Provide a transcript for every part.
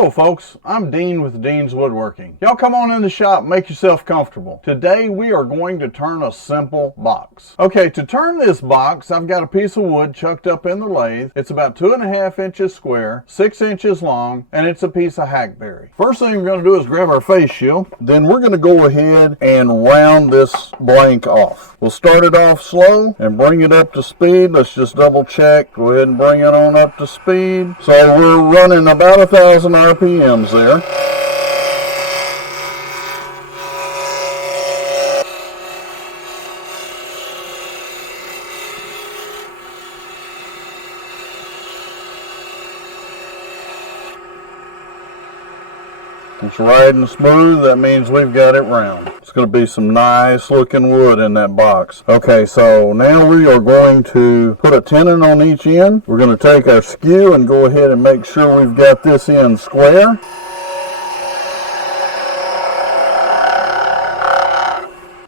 Hello folks, I'm Dean with Dean's Woodworking. Y'all come on in the shop, make yourself comfortable. Today we are going to turn a simple box. Okay, to turn this box, I've got a piece of wood chucked up in the lathe. It's about 2.5 inches square, 6 inches long, and it's a piece of hackberry. First thing we're going to do is grab our face shield. Then we're going to go ahead and round this blank off. We'll start it off slow and bring it up to speed. Let's just double check. Go ahead and bring it on up to speed. So we're running about 1,000 RPMs there. It's riding smooth, that means we've got it round. It's going to be some nice looking wood in that box. Okay, so now we are going to put a tenon on each end. We're going to take our skew and go ahead and make sure we've got this end square.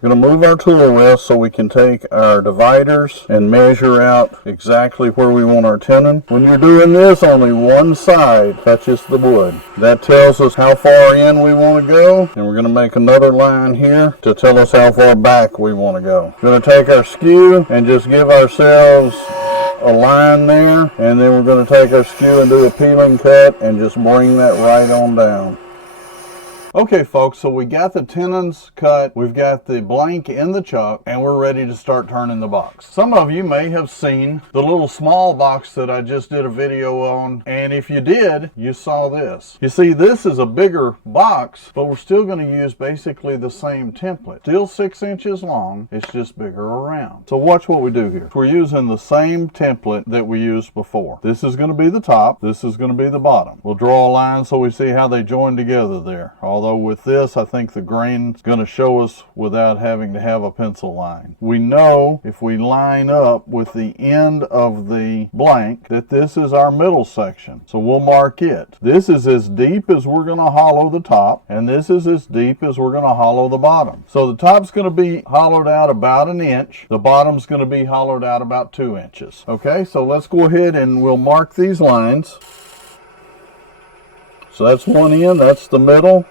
Going to move our tool rest so we can take our dividers and measure out exactly where we want our tenon. When you're doing this, only one side touches the wood. That tells us how far in we want to go, and we're going to make another line here to tell us how far back we want to go. We're going to take our skew and just give ourselves a line there, and then we're going to take our skew and do a peeling cut and just bring that right on down. Okay folks, so we got the tenons cut, we've got the blank in the chuck, and we're ready to start turning the box. Some of you may have seen the little small box that I just did a video on, and if you did, you saw this. You see, this is a bigger box, but we're still going to use basically the same template. Still 6 inches long, it's just bigger around. So watch what we do here. We're using the same template that we used before. This is going to be the top, this is going to be the bottom. We'll draw a line so we see how they join together there. Although with this, I think the grain's going to show us without having to have a pencil line. We know if we line up with the end of the blank that this is our middle section. So we'll mark it. This is as deep as we're going to hollow the top, and this is as deep as we're going to hollow the bottom. So the top's going to be hollowed out about 1 inch. The bottom's going to be hollowed out about 2 inches. Okay, so let's go ahead and we'll mark these lines. So that's one end, that's the middle.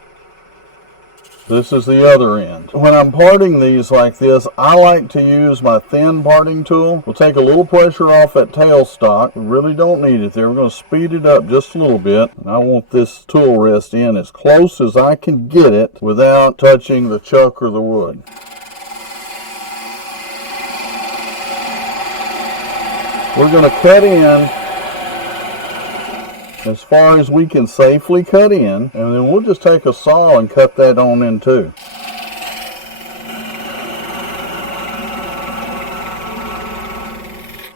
This is the other end. When I'm parting these like this, I like to use my thin parting tool. We'll take a little pressure off that tailstock. We really don't need it there. We're going to speed it up just a little bit. And I want this tool rest in as close as I can get it without touching the chuck or the wood. We're going to cut in as far as we can safely cut in, and then we'll just take a saw and cut that on in too.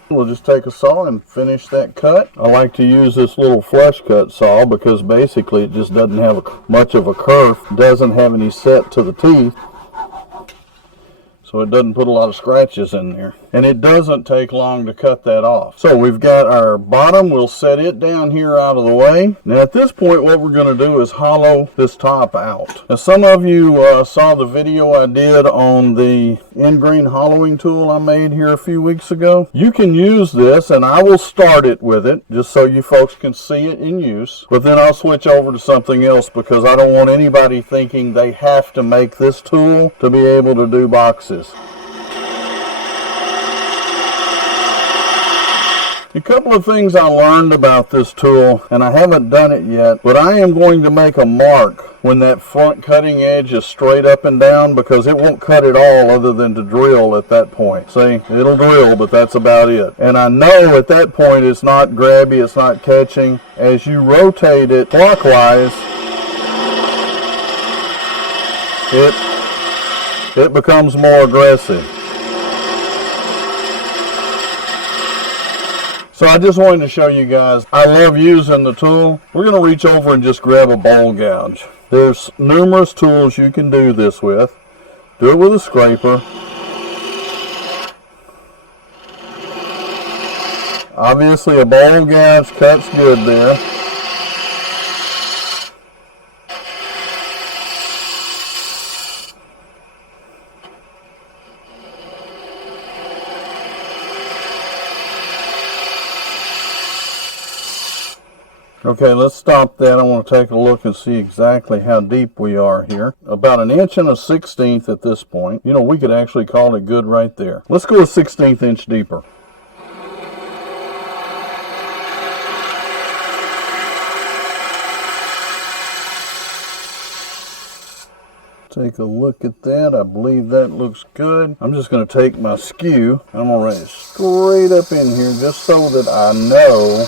We'll just take a saw and finish that cut. I like to use this little flush cut saw because basically it just doesn't have much of a kerf, doesn't have any set to the teeth, so it doesn't put a lot of scratches in there. And it doesn't take long to cut that off. So we've got our bottom, we'll set it down here out of the way. Now at this point what we're going to do is hollow this top out. Now some of you saw the video I did on the end grain hollowing tool I made here a few weeks ago. You can use this, and I will start it with it just so you folks can see it in use. But then I'll switch over to something else because I don't want anybody thinking they have to make this tool to be able to do boxes. A couple of things I learned about this tool, and I haven't done it yet, but I am going to make a mark when that front cutting edge is straight up and down because it won't cut at all other than to drill at that point. See, it'll drill, but that's about it. And I know at that point it's not grabby, it's not catching. As you rotate it clockwise, it becomes more aggressive. So I just wanted to show you guys, I love using the tool. We're going to reach over and just grab a bowl gouge. There's numerous tools you can do this with. Do it with a scraper. Obviously a bowl gouge cuts good there. Okay, let's stop that. I want to take a look and see exactly how deep we are here. About 1 1/16 at this point. You know, we could actually call it good right there. Let's go a 1/16 inch deeper. Take a look at that. I believe that looks good. I'm just going to take my skew. I'm going to run it straight up in here just so that I know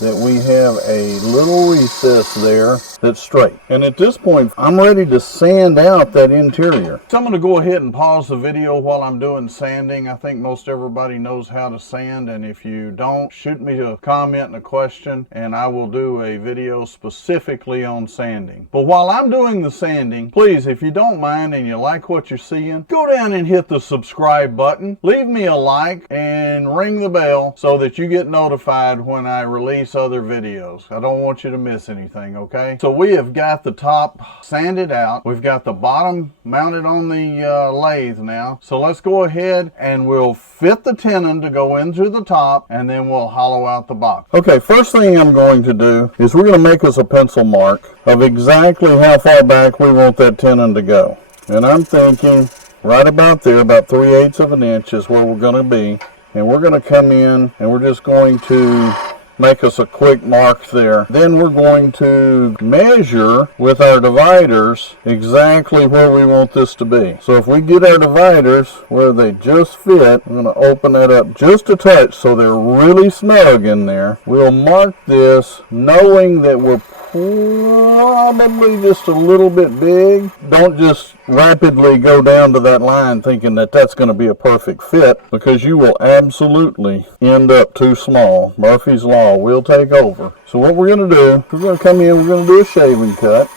that we have a little recess there that's straight. And at this point, I'm ready to sand out that interior. So I'm going to go ahead and pause the video while I'm doing sanding. I think most everybody knows how to sand, and if you don't, shoot me a comment and a question, and I will do a video specifically on sanding. But while I'm doing the sanding, please, if you don't mind and you like what you're seeing, go down and hit the subscribe button, leave me a like, and ring the bell so that you get notified when I release other videos. I don't want you to miss anything, okay? So we have got the top sanded out. We've got the bottom mounted on the lathe now. So let's go ahead and we'll fit the tenon to go in through the top, and then we'll hollow out the box. Okay, first thing I'm going to do is we're going to make us a pencil mark of exactly how far back we want that tenon to go. And I'm thinking right about there, about 3/8 of an inch is where we're going to be. And we're going to come in and we're just going to make us a quick mark there. Then we're going to measure with our dividers exactly where we want this to be. So if we get our dividers where they just fit, I'm going to open that up just a touch so they're really snug in there. We'll mark this knowing that we're probably just a little bit big. Don't just rapidly go down to that line thinking that that's going to be a perfect fit, because you will absolutely end up too small. Murphy's Law will take over. So what we're going to do, we're going to come in, we're going to do a shaving cut.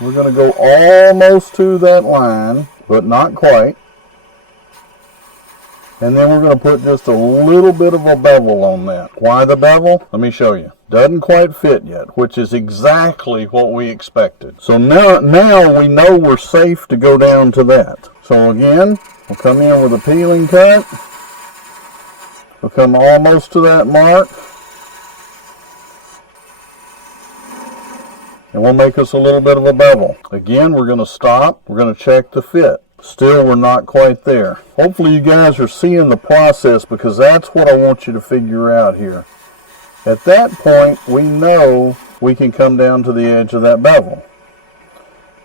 We're going to go almost to that line, but not quite. And then we're going to put just a little bit of a bevel on that. Why the bevel? Let me show you. Doesn't quite fit yet, which is exactly what we expected. So now we know we're safe to go down to that. So again, we'll come in with a peeling cut. We'll come almost to that mark. And we'll make us a little bit of a bevel. Again, we're going to stop. We're going to check the fit. Still, we're not quite there. Hopefully you guys are seeing the process, because that's what I want you to figure out here. At that point, we know we can come down to the edge of that bevel.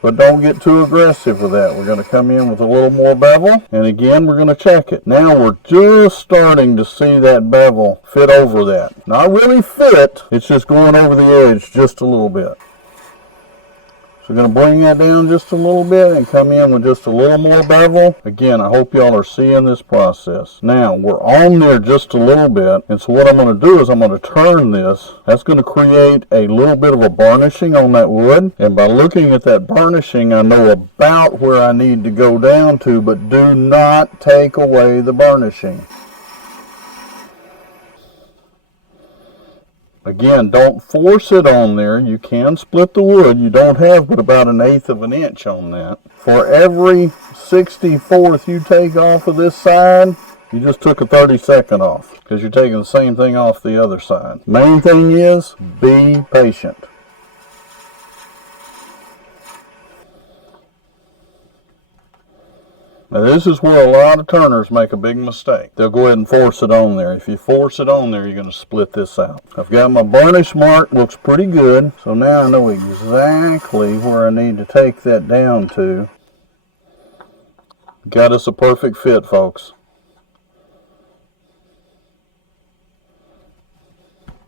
But don't get too aggressive with that. We're going to come in with a little more bevel, and again, we're going to check it. Now we're just starting to see that bevel fit over that. Not really fit, it's just going over the edge just a little bit. So we're going to bring that down just a little bit and come in with just a little more bevel. Again, I hope y'all are seeing this process. Now, we're on there just a little bit, and so what I'm going to do is I'm going to turn this. That's going to create a little bit of a burnishing on that wood, and by looking at that burnishing, I know about where I need to go down to, but do not take away the burnishing. Again, don't force it on there. You can split the wood. You don't have but about 1/8 of an inch on that. For every 64th you take off of this side, you just took a 32nd off, because you're taking the same thing off the other side. Main thing is, be patient. Now this is where a lot of turners make a big mistake. They'll go ahead and force it on there. If you force it on there, you're going to split this out. I've got my burnish mark, looks pretty good. So now I know exactly where I need to take that down to. Got us a perfect fit, folks.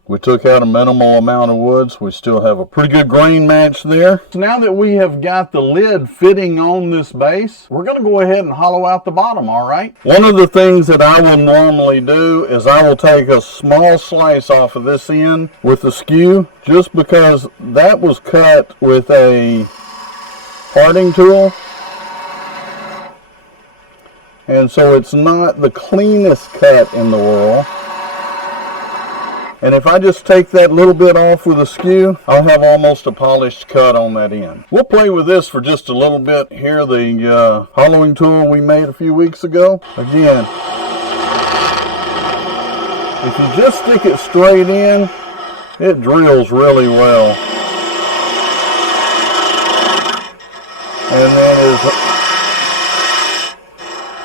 We took out a minimal amount of woods. We still have a pretty good grain match there. So now that we have got the lid fitting on this base, we're going to go ahead and hollow out the bottom, all right? One of the things that I will normally do is I will take a small slice off of this end with the skew, just because that was cut with a parting tool. And so it's not the cleanest cut in the world. And if I just take that little bit off with a skew, I'll have almost a polished cut on that end. We'll play with this for just a little bit here, the hollowing tool we made a few weeks ago. Again, if you just stick it straight in, it drills really well. And then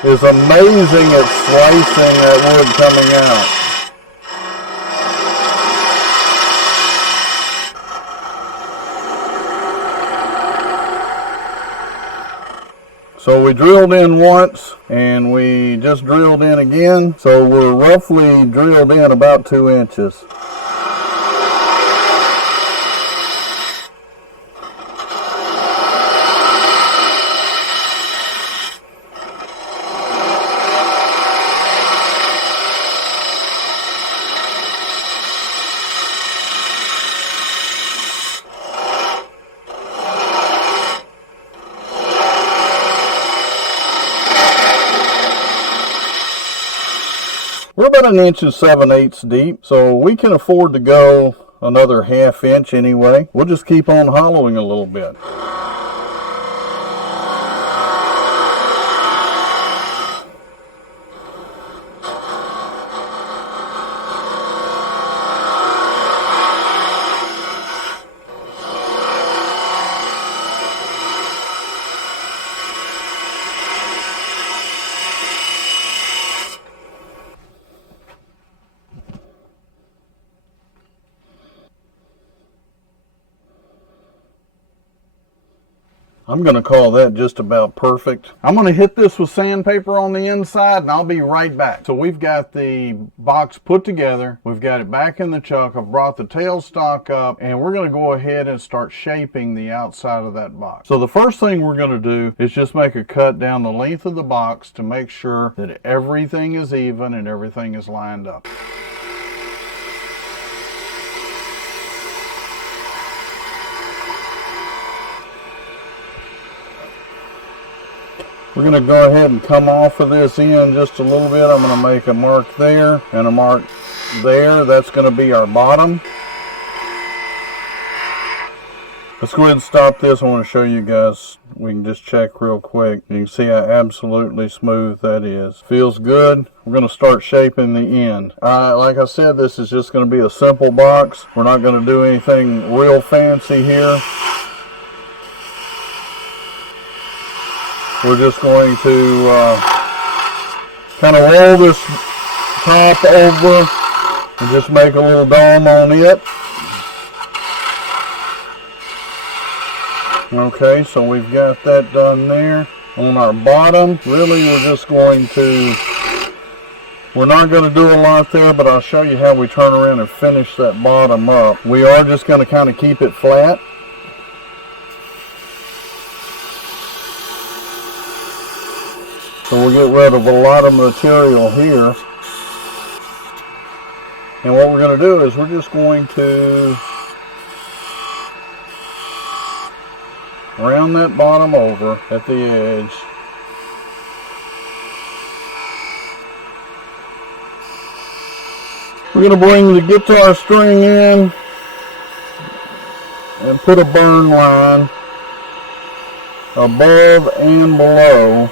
is amazing at slicing that wood coming out. So we drilled in once and we just drilled in again. So we're roughly drilled in about 2 inches. We're about 1 7/8 deep, so we can afford to go another 1/2 inch anyway. We'll just keep on hollowing a little bit. I'm going to call that just about perfect. I'm going to hit this with sandpaper on the inside and I'll be right back. So we've got the box put together. We've got it back in the chuck. I've brought the tailstock up and we're going to go ahead and start shaping the outside of that box. So the first thing we're going to do is just make a cut down the length of the box to make sure that everything is even and everything is lined up. We're going to go ahead and come off of this end just a little bit. I'm going to make a mark there and a mark there. That's going to be our bottom. Let's go ahead and stop this. I want to show you guys. We can just check real quick. You can see how absolutely smooth that is. Feels good. We're going to start shaping the end. Like I said, this is just going to be a simple box. We're not going to do anything real fancy here. We're just going to kind of roll this top over and just make a little dome on it. Okay, so we've got that done there. On our bottom, really we're just going to, we're not going to do a lot there, but I'll show you how we turn around and finish that bottom up. We are just going to kind of keep it flat. So we'll get rid of a lot of material here. And what we're going to do is we're just going to round that bottom over at the edge. We're going to bring the guitar string in and put a burn line above and below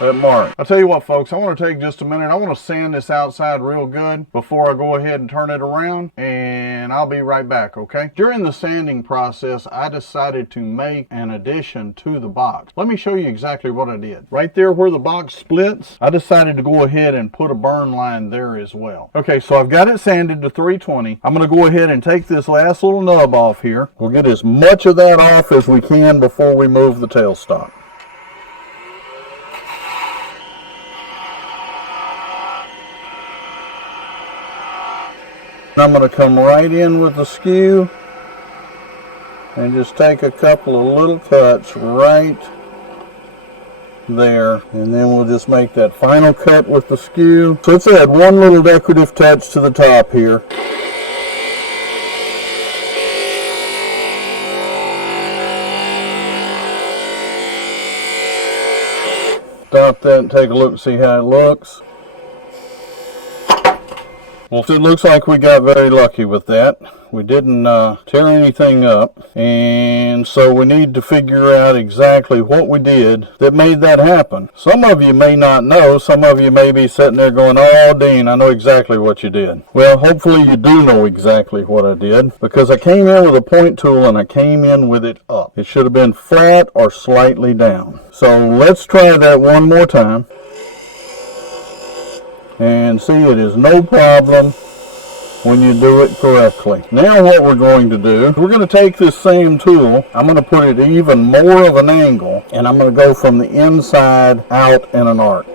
that mark. I'll tell you what, folks, I want to take just a minute. I want to sand this outside real good before I go ahead and turn it around, and I'll be right back, okay? During the sanding process, I decided to make an addition to the box. Let me show you exactly what I did. Right there where the box splits, I decided to go ahead and put a burn line there as well. Okay, so I've got it sanded to 320. I'm going to go ahead and take this last little nub off here. We'll get as much of that off as we can before we move the tailstock. I'm going to come right in with the skew and just take a couple of little cuts right there, and then we'll just make that final cut with the skew. So let's add one little decorative touch to the top here. Stop that and take a look and see how it looks. Well, it looks like we got very lucky with that. We didn't tear anything up, and so we need to figure out exactly what we did that made that happen. Some of you may not know. Some of you may be sitting there going, oh, Dean, I know exactly what you did. Well, hopefully you do know exactly what I did, because I came in with a point tool and I came in with it up. It should have been flat or slightly down. So let's try that one more time. And see, it is no problem when you do it correctly. Now what we're going to do, we're going to take this same tool, I'm going to put it even more of an angle, and I'm going to go from the inside out in an arc.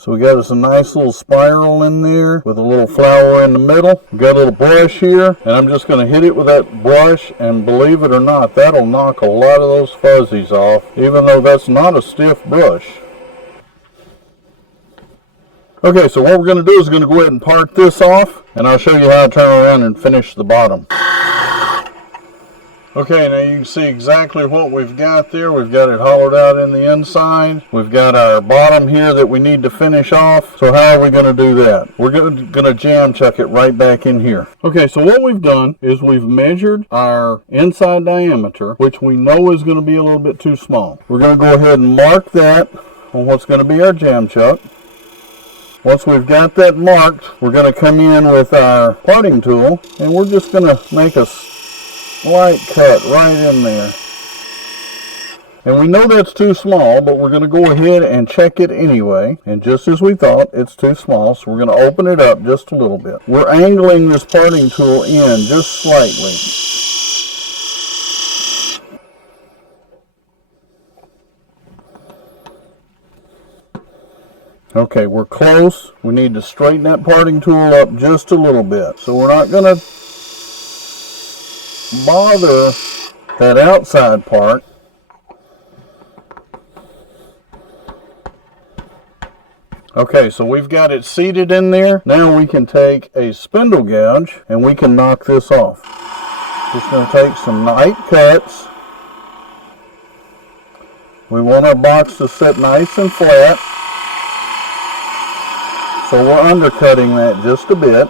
So we got us a nice little spiral in there with a little flower in the middle. We got a little brush here, and I'm just going to hit it with that brush, and believe it or not, that'll knock a lot of those fuzzies off, even though that's not a stiff brush. Okay, so what we're going to do is we're going to go ahead and part this off, and I'll show you how to turn around and finish the bottom. Okay, now you can see exactly what we've got there. We've got it hollowed out in the inside. We've got our bottom here that we need to finish off. So how are we going to do that? We're going to jam chuck it right back in here. Okay, so what we've done is we've measured our inside diameter, which we know is going to be a little bit too small. We're going to go ahead and mark that on what's going to be our jam chuck. Once we've got that marked, we're going to come in with our parting tool, and we're just going to make a slight cut right in there. And we know that's too small, but we're going to go ahead and check it anyway. And just as we thought, it's too small, so we're going to open it up just a little bit. We're angling this parting tool in just slightly. Okay, we're close. We need to straighten that parting tool up just a little bit. So we're not going to bother that outside part. Okay, so we've got it seated in there. Now we can take a spindle gouge and we can knock this off. Just going to take some light cuts. We want our box to sit nice and flat. So we're undercutting that just a bit.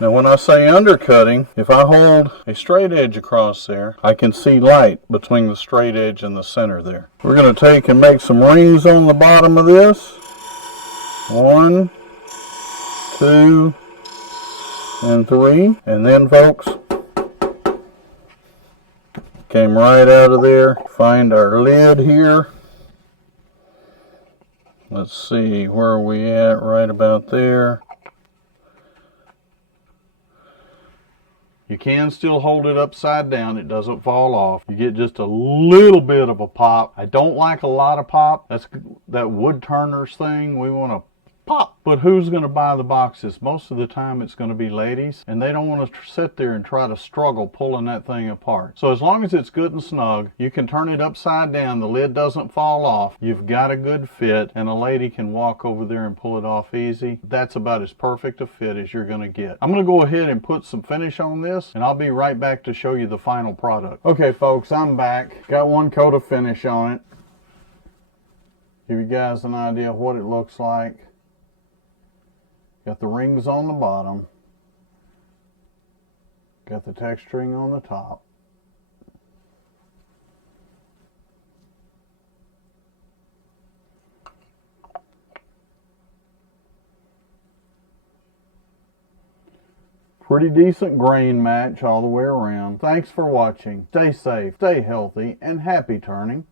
Now when I say undercutting, if I hold a straight edge across there, I can see light between the straight edge and the center there. We're going to take and make some rings on the bottom of this. 1, 2, and 3. And then, folks, came right out of there. Find our lid here. Let's see, where are we at? Right about there. You can still hold it upside down. It doesn't fall off. You get just a little bit of a pop. I don't like a lot of pop. That's that Woodturners thing. We want to pop. But who's going to buy the boxes? Most of the time it's going to be ladies, and they don't want to sit there and try to struggle pulling that thing apart. So as long as it's good and snug, you can turn it upside down. The lid doesn't fall off. You've got a good fit, and a lady can walk over there and pull it off easy. That's about as perfect a fit as you're going to get. I'm going to go ahead and put some finish on this, and I'll be right back to show you the final product. Okay, folks, I'm back. Got one coat of finish on it. Give you guys an idea of what it looks like. Got the rings on the bottom. Got the texturing on the top. Pretty decent grain match all the way around. Thanks for watching. Stay safe, stay healthy, and happy turning.